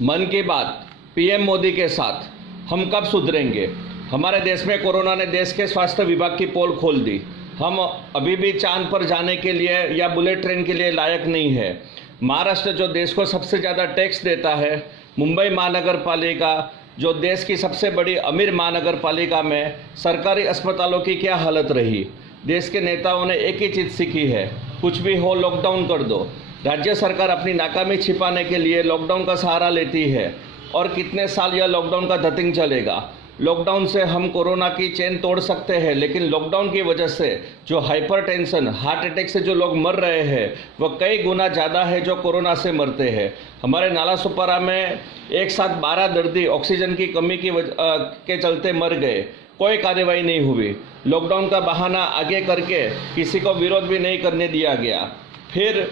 मन की बात पीएम मोदी के साथ हम कब सुधरेंगे। हमारे देश में कोरोना ने देश के स्वास्थ्य विभाग की पोल खोल दी। हम अभी भी चांद पर जाने के लिए या बुलेट ट्रेन के लिए लायक नहीं है। महाराष्ट्र जो देश को सबसे ज़्यादा टैक्स देता है, मुंबई महानगर पालिका जो देश की सबसे बड़ी अमीर महानगर पालिका में सरकारी अस्पतालों की क्या हालत रही। देश के नेताओं ने एक ही चीज़ सीखी है, कुछ भी हो लॉकडाउन कर दो। राज्य सरकार अपनी नाकामी छिपाने के लिए लॉकडाउन का सहारा लेती है और कितने साल यह लॉकडाउन का धतिंग चलेगा। लॉकडाउन से हम कोरोना की चेन तोड़ सकते हैं, लेकिन लॉकडाउन की वजह से जो हाइपरटेंशन, हार्ट अटैक से जो लोग मर रहे हैं वह कई गुना ज़्यादा है जो कोरोना से मरते हैं। हमारे नालासोपारा में एक साथ 12 दर्दी ऑक्सीजन की कमी के चलते मर गए, कोई कार्रवाई नहीं हुई। लॉकडाउन का बहाना आगे करके किसी को विरोध भी नहीं करने दिया गया, फिर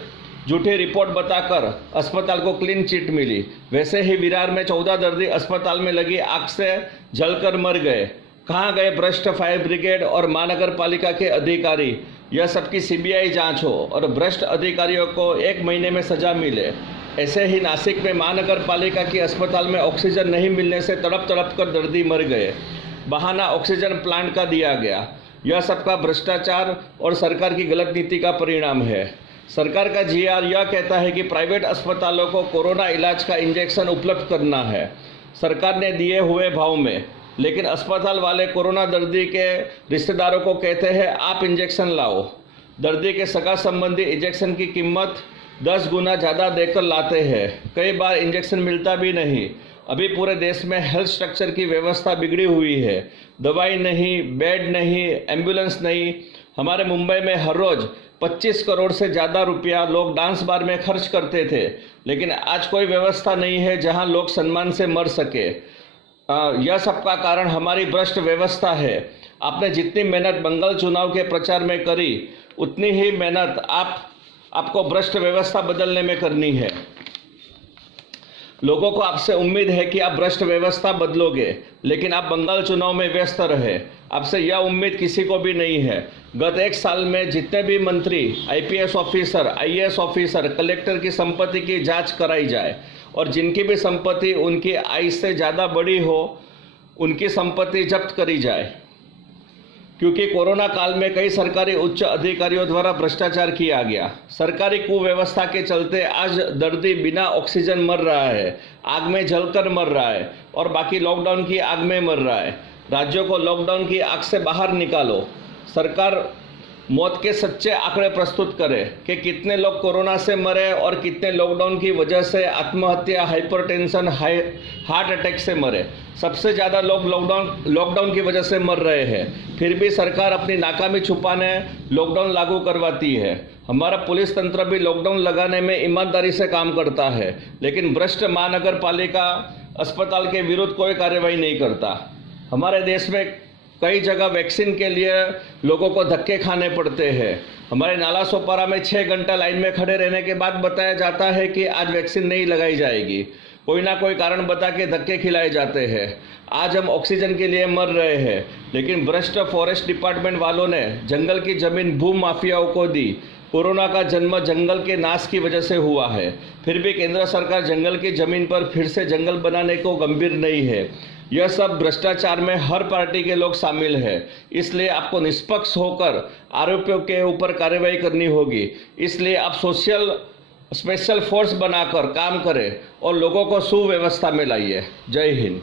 झूठी रिपोर्ट बताकर अस्पताल को क्लीन चिट मिली। वैसे ही विरार में 14 दर्दी अस्पताल में लगी आग से जलकर मर गए। कहाँ गए भ्रष्ट फायर ब्रिगेड और महानगर पालिका के अधिकारी। यह सबकी सीबीआई जांच हो और भ्रष्ट अधिकारियों को 1 महीने में सजा मिले। ऐसे ही नासिक में महानगर पालिका के अस्पताल में ऑक्सीजन नहीं मिलने से तड़प कर दर्दी मर गए। बहाना ऑक्सीजन प्लांट का दिया गया। यह सबका भ्रष्टाचार और सरकार की गलत नीति का परिणाम है। सरकार का जीआर यह कहता है कि प्राइवेट अस्पतालों को कोरोना इलाज का इंजेक्शन उपलब्ध करना है सरकार ने दिए हुए भाव में, लेकिन अस्पताल वाले कोरोना दर्दी के रिश्तेदारों को कहते हैं आप इंजेक्शन लाओ। दर्दी के सगा संबंधी इंजेक्शन की कीमत 10 गुना ज़्यादा देकर लाते हैं। कई बार इंजेक्शन मिलता भी नहीं। अभी पूरे देश में हेल्थ स्ट्रक्चर की व्यवस्था बिगड़ी हुई है। दवाई नहीं, बेड नहीं, एम्बुलेंस नहीं। हमारे मुंबई में हर रोज़ 25 करोड़ से ज़्यादा रुपया लोग डांस बार में खर्च करते थे, लेकिन आज कोई व्यवस्था नहीं है जहां लोग सम्मान से मर सके। यह सबका कारण हमारी भ्रष्ट व्यवस्था है। आपने जितनी मेहनत बंगाल चुनाव के प्रचार में करी, उतनी ही मेहनत आपको भ्रष्ट व्यवस्था बदलने में करनी है। लोगों को आपसे उम्मीद है कि आप भ्रष्ट व्यवस्था बदलोगे, लेकिन आप बंगाल चुनाव में व्यस्त रहे। आपसे यह उम्मीद किसी को भी नहीं है। गत 1 साल में जितने भी मंत्री, IPS officer, IAS officer, collector की संपत्ति की जांच कराई जाए और जिनकी भी संपत्ति उनकी आय से ज़्यादा बड़ी हो, उनकी संपत्ति जब्त करी जाए। क्योंकि कोरोना काल में कई सरकारी उच्च अधिकारियों द्वारा भ्रष्टाचार किया गया। सरकारी कुव्यवस्था के चलते आज दर्दी बिना ऑक्सीजन मर रहा है, आग में जलकर मर रहा है और बाकी लॉकडाउन की आग में मर रहा है। राज्यों को लॉकडाउन की आग से बाहर निकालो। सरकार मौत के सच्चे आंकड़े प्रस्तुत करे कि कितने लोग कोरोना से मरे और कितने लॉकडाउन की वजह से आत्महत्या, हाइपरटेंशन, हार्ट अटैक से मरे। सबसे ज़्यादा लोग लॉकडाउन की वजह से मर रहे हैं, फिर भी सरकार अपनी नाकामी छुपाने लॉकडाउन लागू करवाती है। हमारा पुलिस तंत्र भी लॉकडाउन लगाने में ईमानदारी से काम करता है, लेकिन भ्रष्ट महानगर पालिका अस्पताल के विरुद्ध कोई कार्रवाई नहीं करता। हमारे देश में कई जगह वैक्सीन के लिए लोगों को धक्के खाने पड़ते हैं। हमारे नालासोपारा में 6 घंटा लाइन में खड़े रहने के बाद बताया जाता है कि आज वैक्सीन नहीं लगाई जाएगी। कोई ना कोई कारण बता के धक्के खिलाए जाते हैं। आज हम ऑक्सीजन के लिए मर रहे हैं, लेकिन भ्रष्ट फॉरेस्ट डिपार्टमेंट वालों ने जंगल की जमीन भू माफियाओं को दी। कोरोना का जन्म जंगल के नाश की वजह से हुआ है, फिर भी केंद्र सरकार जंगल की जमीन पर फिर से जंगल बनाने को गंभीर नहीं है। यह सब भ्रष्टाचार में हर पार्टी के लोग शामिल हैं। इसलिए आपको निष्पक्ष होकर आरोपियों के ऊपर कार्रवाई करनी होगी। इसलिए आप स्पेशल फोर्स बनाकर काम करें और लोगों को सुव्यवस्था में लाइए। जय हिंद।